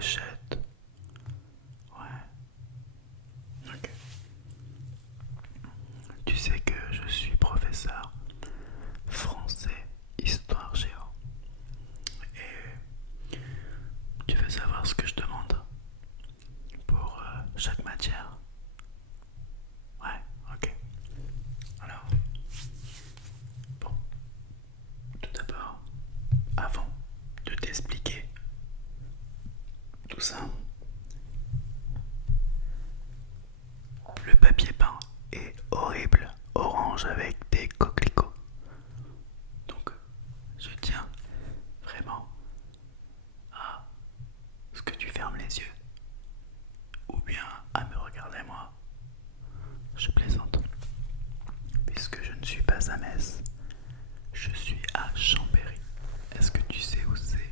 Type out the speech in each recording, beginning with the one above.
pochette. Ouais, ok. Tu sais que je suis professeur français, histoire géo. Et tu veux savoir ce que je demande pour chaque matière? Ouais, ok. Alors, bon, tout d'abord, avant de t'expliquer tout ça, le papier peint est horrible, orange avec des coquelicots. Donc, je tiens vraiment à ce que tu fermes les yeux ou bien à me regarder moi. Je plaisante, puisque je ne suis pas à Metz, je suis à Chambéry. Est-ce que tu sais où c'est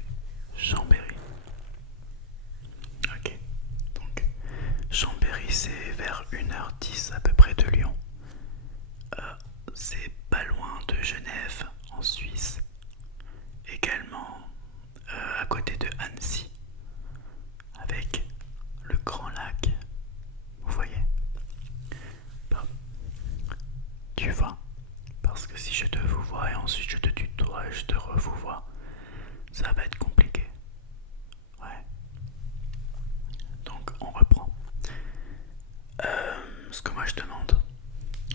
Chambéry? Ok, donc Chambéry c'est vers 1h10 à peu près de Lyon. C'est pas loin de Genève en Suisse, également à côté de Annecy, avec le grand lac. Vous voyez? Bon, tu vois, parce que si je te vous vois et ensuite je te tutoie et je te revoue vois, ça va être compliqué. Ouais. Donc on reprend. Ce que moi je demande,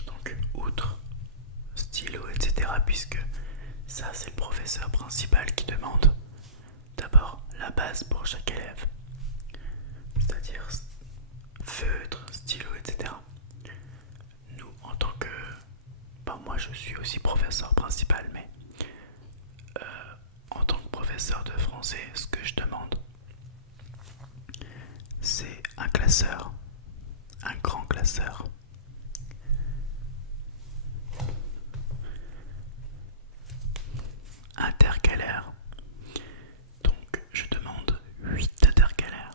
donc outre stylo, etc., puisque ça c'est le professeur principal qui demande d'abord la base pour chaque élève, c'est-à-dire feutre, stylo, etc. Nous, en tant que... Ben, moi je suis aussi professeur principal, mais en tant que professeur de français, ce que je demande, c'est un classeur, un grand classeur. Intercalaire. Donc je demande 8 intercalaires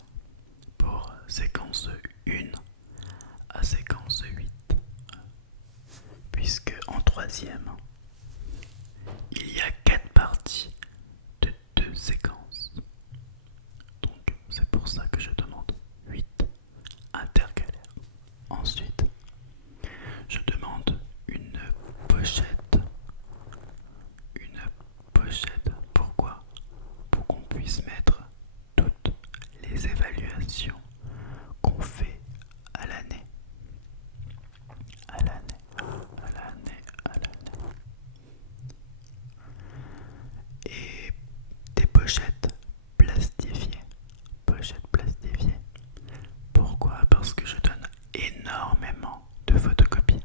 pour séquence 1 à séquence 8. Puisque en troisième, il y a 4 parties de 2 séquences. Donc c'est pour ça que je demande 8 intercalaires. Ensuite, je demande une pochette. Une pochette. Pourquoi? Pour qu'on puisse mettre toutes les évaluations qu'on fait à l'année. À l'année, à l'année, à l'année. Et des pochettes plastifiées. Pochettes plastifiées. Pourquoi? Parce que je donne énormément de photocopies.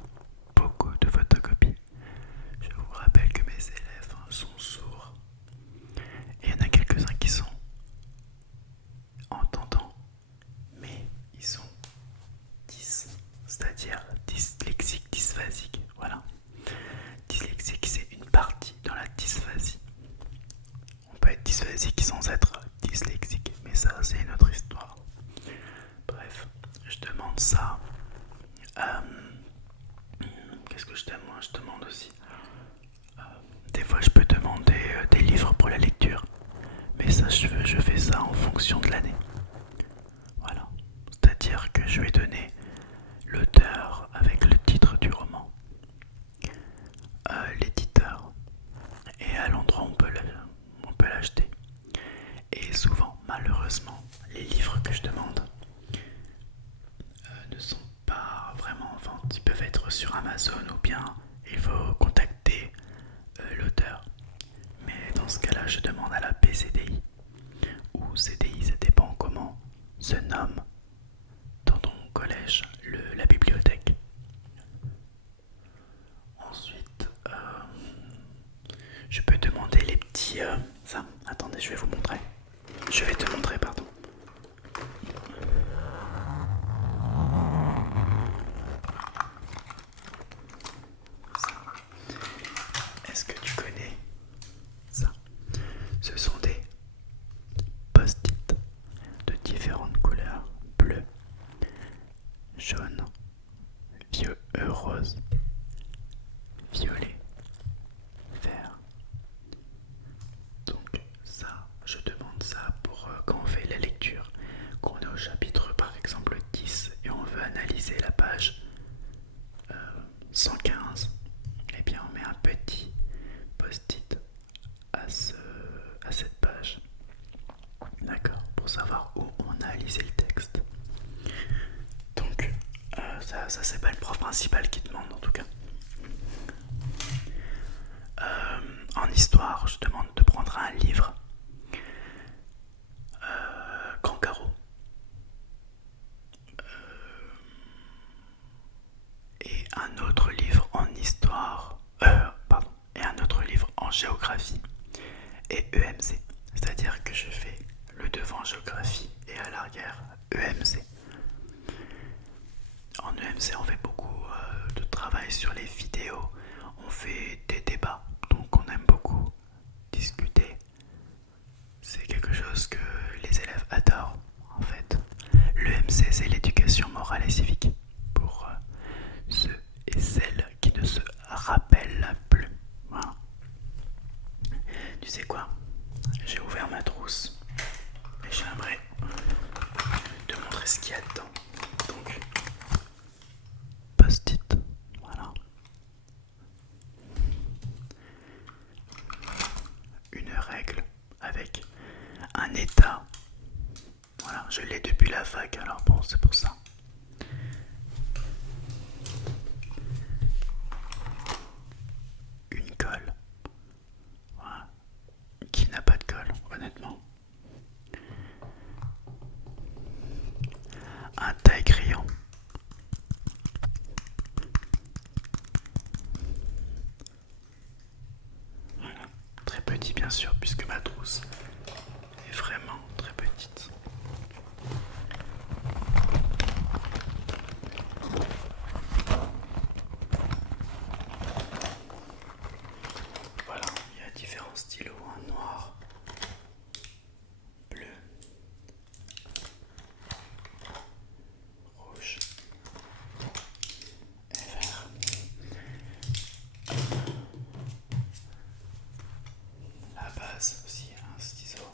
Beaucoup de photocopies. Je vous rappelle que mes élèves sont sourds. Et il y en a quelques-uns qui sont entendants. Mais ils sont 10, c'est-à-dire dyslexique, dysphasique. Voilà. Dyslexique, c'est une partie dans la dysphasie. On peut être dysphasique sans être dyslexique, mais ça, c'est une autre histoire. Bref, je demande ça. Qu'est-ce que je demande? Je demande aussi. Des fois, je peux demander des livres pour la lecture, mais ça, je fais ça en fonction de l'année. Voilà. C'est-à-dire que je vais donner l'auteur avec le titre du roman, l'éditeur, et à l'endroit où on peut l'acheter. Et souvent, malheureusement, les livres que je demande ne sont pas vraiment en vente. Ils peuvent être sur Amazon ou bien il faut contacter l'auteur. Mais dans ce cas-là, je demande à la PCDI ou CDI, ça dépend comment se nomme dans ton collège la bibliothèque. Ensuite, je peux demander les petits... ça, attendez, je vais vous montrer. Je vais te montrer, pardon. Ça. Est-ce que tu connais ça? Ce sont des post-it de différentes couleurs. Bleu, jaune, rose, violet, vert. Donc ça, je demande ça pour quand on fait la lecture. analyser le texte. Donc ça c'est pas le prof principal qui demande en tout cas. En histoire, je demande de prendre un livre grand carreau et un autre livre en histoire, et un autre livre en géographie et EMC. C'est-à-dire que je fais le devant géographie et à l'arrière EMC. En EMC, on fait beaucoup de travail sur les vidéos, on fait des débats, donc on aime beaucoup discuter. C'est quelque chose que les élèves adorent en fait. L'EMC, c'est l'éducation morale et civique pour ceux et celles qui ne se rappellent plus. Voilà. Tu sais quoi? J'ai ouvert ma trousse et j'aimerais te montrer ce qu'il y a dedans. Donc, post-it, voilà. Une règle avec un état. Voilà, je l'ai depuis la fac, alors bon, c'est pour ça. Une colle. Voilà. Qui n'a pas de colle, honnêtement. Un taille-crayon. Voilà. Très petit bien sûr, puisque ma trousse est vraiment très petite. Voilà, il y a différents stylos, un noir, bleu, rouge et vert. La base aussi, un ciseau.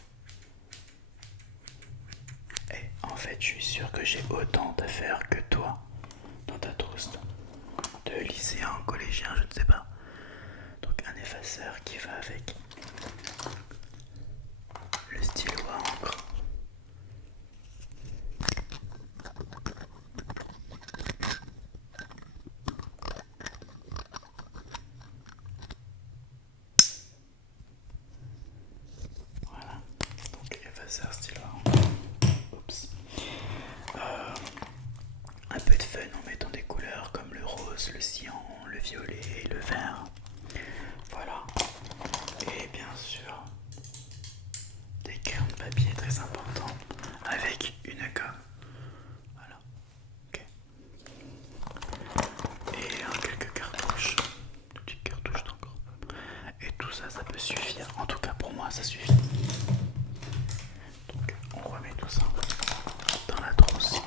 Et en fait, je suis sûr que j'ai autant d'affaires que toi dans ta trousse. De lycéen, collégien, je ne sais pas. Donc un effaceur qui va avec le stylo à encre. Voilà, donc effaceur, stylo à encre. Oups. Un peu de fun en mettant des couleurs comme le rose, le cyan, le violet et le vert. Voilà. Et bien sûr, des crayons de papier très importants avec une gomme. Voilà. Ok. Et quelques cartouches. Des petites cartouches d'encre. Et tout ça, ça peut suffire. En tout cas, pour moi, ça suffit. Donc, on remet tout ça dans la trousse.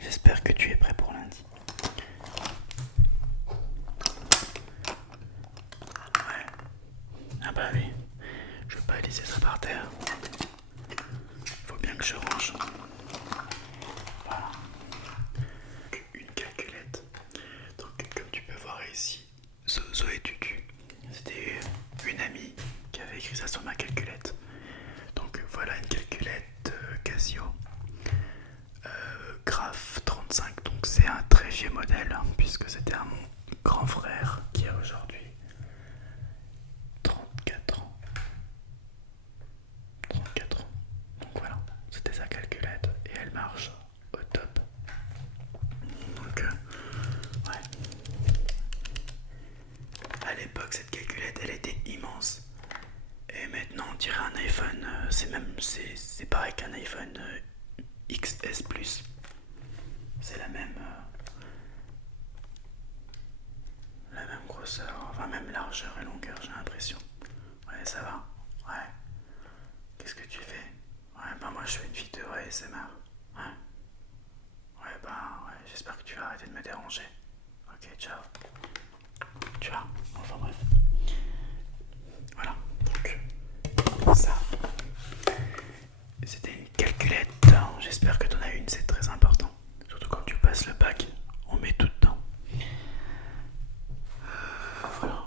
J'espère que tu es prêt pour lundi. Ouais. Ah bah oui. Je veux pas laisser ça par terre. Faut bien que je range. Voilà. Une calculette. Donc comme tu peux voir ici, Zoé Tutu. C'était une amie qui avait écrit ça sur ma calculette. Donc voilà une calculette Casio. Graph 35. Donc c'est un très vieux modèle hein, puisque c'était un mon grand frère qui a aujourd'hui 34 ans. 34 ans. Donc voilà, c'était sa calculette et elle marche au top. Donc ouais. À l'époque cette calculette elle était immense. Et maintenant on dirait un iPhone, c'est pareil qu'un iPhone XS Plus. C'est la même grosseur, enfin même largeur et longueur j'ai l'impression. Ouais ça va. Ouais. Qu'est-ce que tu fais? Ouais bah moi je fais une vidéo ASMR. Ouais. Ouais bah ouais j'espère que tu vas arrêter de me déranger. Ok ciao. Tu vois, enfin bref. Voilà, donc ça c'était une calculette. J'espère que t'en as une, c'est très important. Surtout quand tu passes le bac, on met tout dedans. Voilà,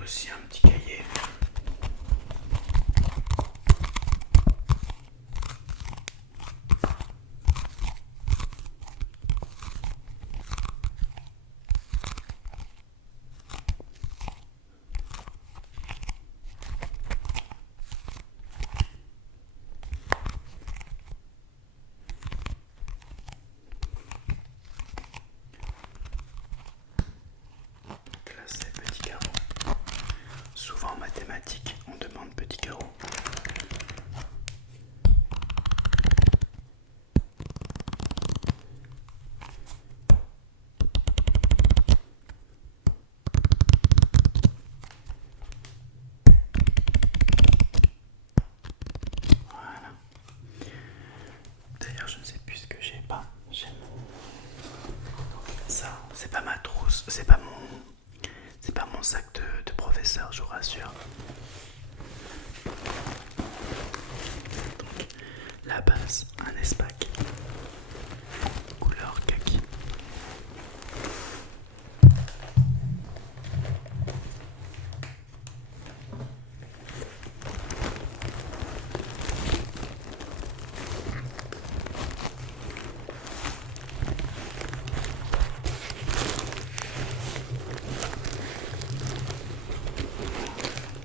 aussi un petit cahier. trousse, c'est pas mon sac de professeur, je vous rassure. Donc, la base, un espac couleur kaki.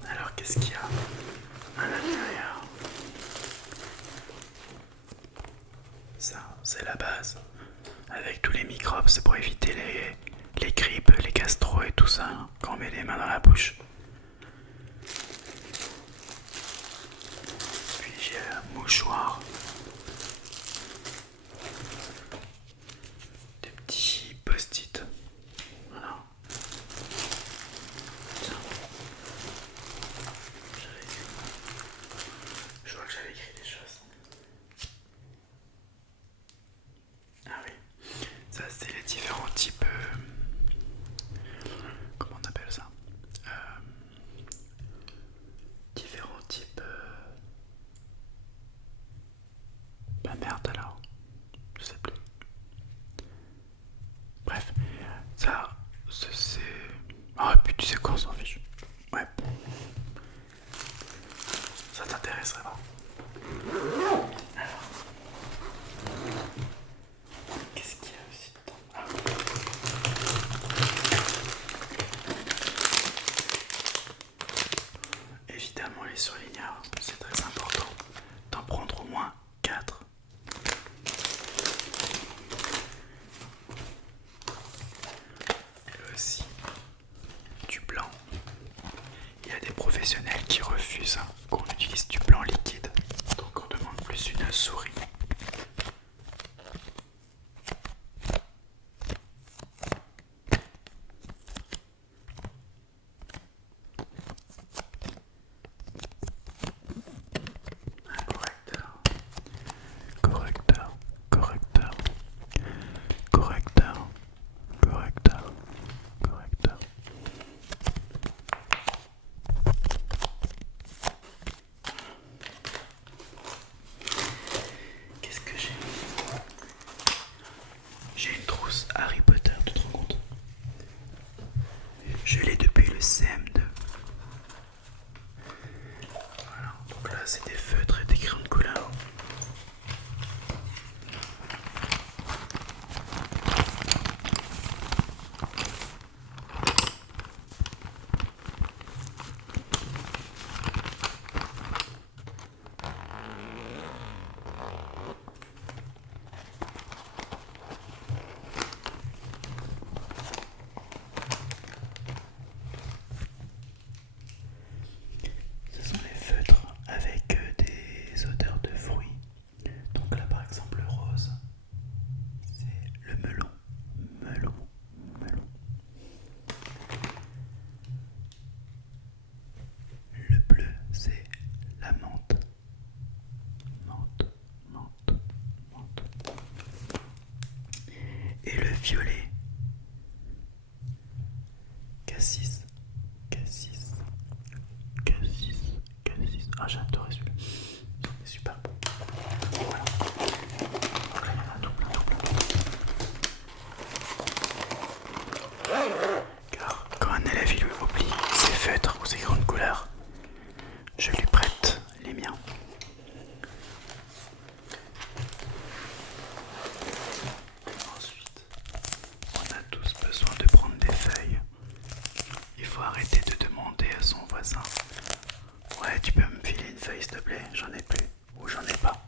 Alors qu'est-ce qu'il y a à l'intérieur? Ça, c'est la base. Avec tous les microbes, c'est pour éviter les grippes, les gastro et tout ça, hein, quand on met les mains dans la bouche. Puis j'ai un mouchoir. Des petits post-it. Voilà. Tiens. Je vois que j'avais écrit des choses. Ah oui. Ça, c'est les différents types. Comment on appelle ça? Différents types. Bah merde alors. Je sais plus. Bref. Ça, c'est. Ah, puis tu sais quoi, on s'en fiche. Ouais. Ça t'intéresserait pas. Alors. Qu'est-ce qu'il y a aussi dedans? Ah. Évidemment, les surligneurs, c'est très important d'en prendre au moins 4. Et aussi du blanc. Il y a des professionnels qui refusent qu'on utilise du blanc liquide, donc on demande plus une souris. Un correcteur, correcteur, correcteur, correcteur, correcteur, correcteur. Qu'est-ce que j'ai? J'ai une trousse Harry Potter, tu te rends compte? Je l'ai depuis le CM2. Voilà, donc là c'est des feutres et des crayons de couleur. Ce sont les feutres avec des odeurs de fruits. Donc là par exemple le rose, c'est le melon. Melon, melon. Le bleu, c'est la menthe. Menthe, menthe, menthe. Et le violet, cassis, cassis, cassis, cassis. Ah, j'adore celui-là. C'est super bon. Voilà. Donc là, il y en a tout plein, tout plein. Car quand un élève il oublie ses feutres ou ses grandes couleurs, je lui prête les miens. Ensuite, on a tous besoin de prendre des feuilles. Il faut arrêter de demander à son voisin: ouais, tu peux me filer une feuille s'il te plaît, j'en ai plus ou j'en ai pas.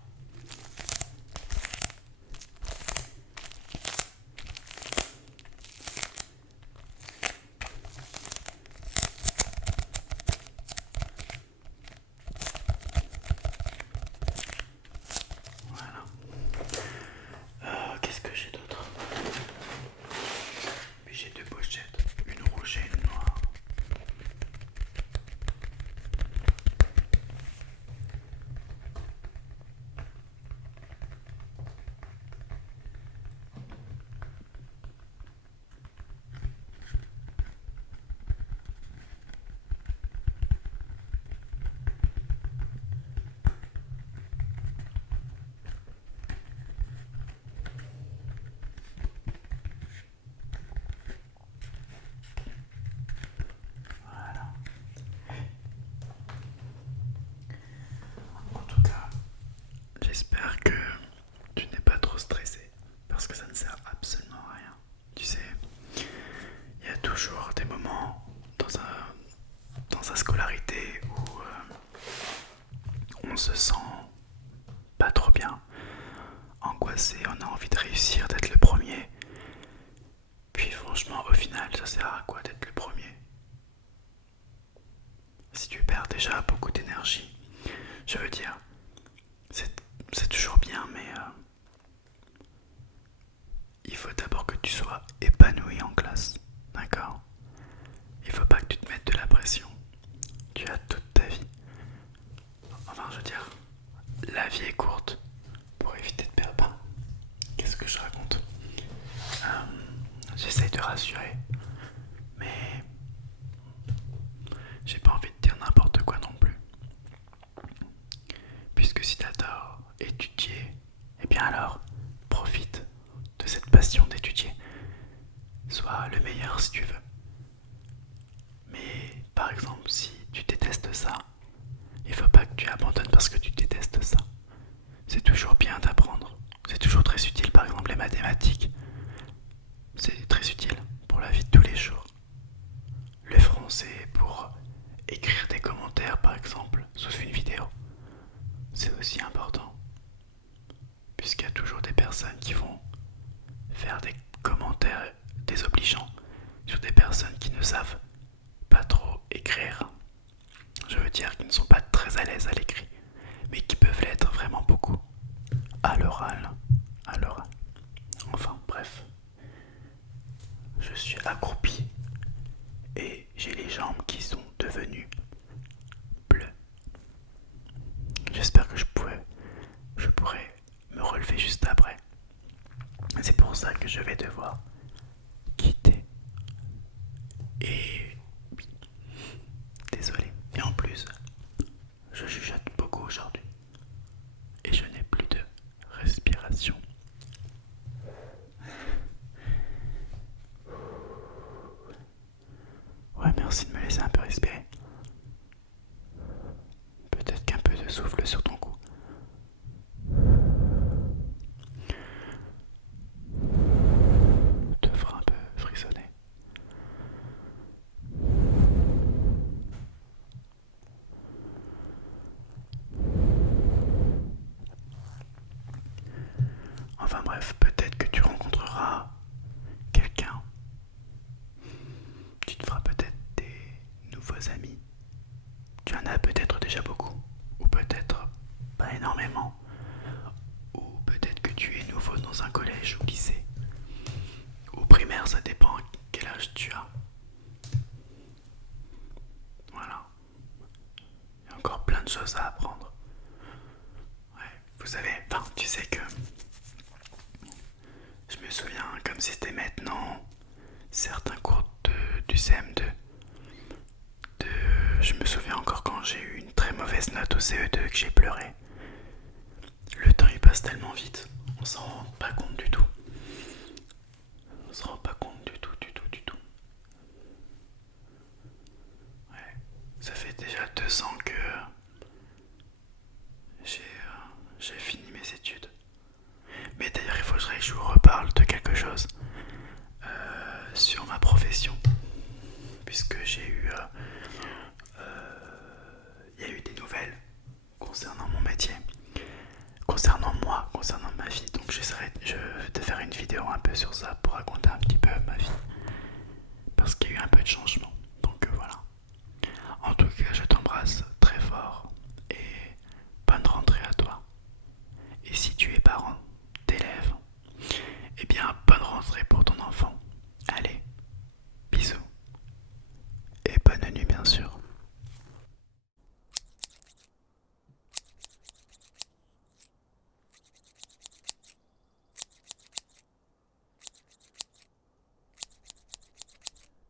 Voilà. Qu'est-ce que j'ai d'autre? Puis j'ai deux pochettes, une rouge et une noire. J'espère que tu n'es pas trop stressé parce que ça ne sert absolument à rien. Tu sais, il y a toujours des moments dans sa scolarité où on se sent pas trop bien, angoissé, on a envie de réussir, d'être le premier. Puis franchement, au final, ça sert à quoi d'être le premier? Si tu perds déjà beaucoup d'énergie, je veux dire, c'est toujours bien, mais il faut d'abord que tu sois épanoui en classe, d'accord? Il faut pas que tu te mettes de la pression. Tu as toute ta vie. Enfin, je veux dire, la vie est courte pour éviter de perdre. Ben, qu'est-ce que je raconte? J'essaye de rassurer, mais j'ai pas envie de dire n'importe quoi non plus. Puisque si t'adores étudier, eh bien alors, profite de cette passion d'étudier. Sois le meilleur si tu veux. Mais par exemple, si tu détestes ça, il faut pas que tu abandonnes parce que tu détestes ça. C'est toujours bien d'apprendre. C'est toujours très utile, par exemple les mathématiques. C'est très utile pour la vie de tous les jours. Le français pour écrire des commentaires, par exemple, sous une vidéo. C'est aussi important. Puisqu'il y a toujours des personnes qui vont faire des commentaires désobligeants sur des personnes qui ne savent pas trop écrire. Je veux dire qui ne sont pas très à l'aise à l'écrit, mais qui peuvent l'être vraiment beaucoup à l'oral. Enfin bref, je suis accroupi et j'ai les jambes qui sont devenues bleues. J'espère que je pourrai me relever juste après. C'est pour ça que je vais devoir quitter. Et oui, désolé. Et en plus, je chuchote beaucoup aujourd'hui. Et je n'ai plus de respiration. Ouais, merci de me laisser un peu respirer. Peut-être qu'un peu de souffle sur ton cou te fera un peu frissonner. Enfin bref, peut-être que tu rencontreras quelqu'un. Tu te feras peut-être des nouveaux amis. Tu en as peut-être déjà beaucoup, ou peut-être pas énormément, ou peut-être que tu es nouveau dans un collège ou lycée, ou primaire, ça dépend quel âge tu as. Voilà, il y a encore plein de choses à apprendre. Ouais, vous savez, enfin, tu sais que je me souviens comme si c'était maintenant certains cours du CM2. Je me souviens encore quand j'ai eu une très mauvaise note au CE2 que j'ai pleuré. Le temps il passe tellement vite, on s'en rend pas compte du tout. On s'en rend pas compte du tout. Ouais, ça fait déjà 2 ans que j'ai fini mes études. Mais d'ailleurs il faudrait que je vous reparle de quelque chose sur ma profession. Puisque il y a eu des nouvelles concernant mon métier, concernant moi, concernant ma vie. Donc j'essaierai de faire une vidéo un peu sur ça pour raconter un petit peu ma vie. Parce qu'il y a eu un peu de changement.